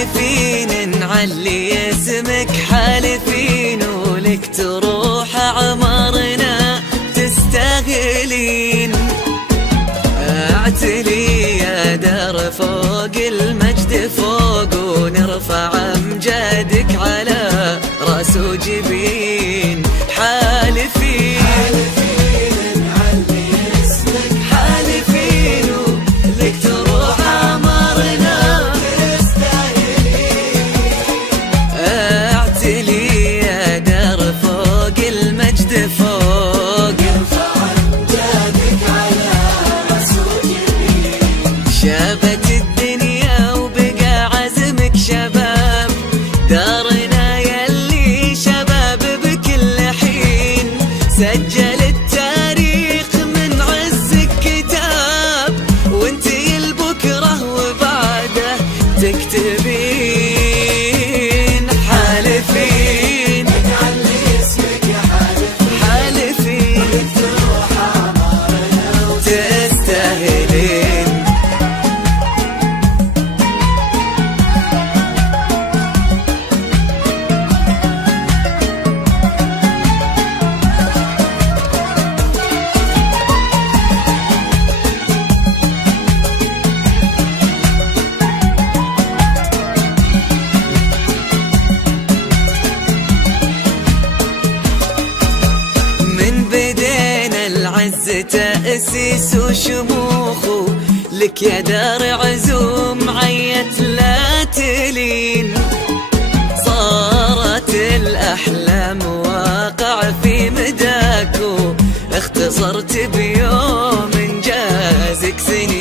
حالفين نعلي اسمك، حالفين ولك تروح اعمارنا تستاهلين. اعتلي يا دار فوق المجد فوق، ونرفع امجادك على راس وجبين. حالفين نعلي اسمك، حالفين ولك تروح اعمارنا تستاهلين. اعتلي يا دار فوق المجد فوق، ارفع امجادك على راس وجبين. شابت الدنيا وبقى عزمك شباب، دارنا يلي شباب بكل حين. سجل التاريخ من عزك كتاب، وانتي البكرة وبعده تكتبين. حالفين نعلي اسمك يا حالفين، حالفين تروح اعمارنا تستاهلين. العز تأسيس وشموخ، لك يا دار عزوم عيت لا تلين. صارت الأحلام واقع في مداك، اختصرت بيوم انجازك سنين.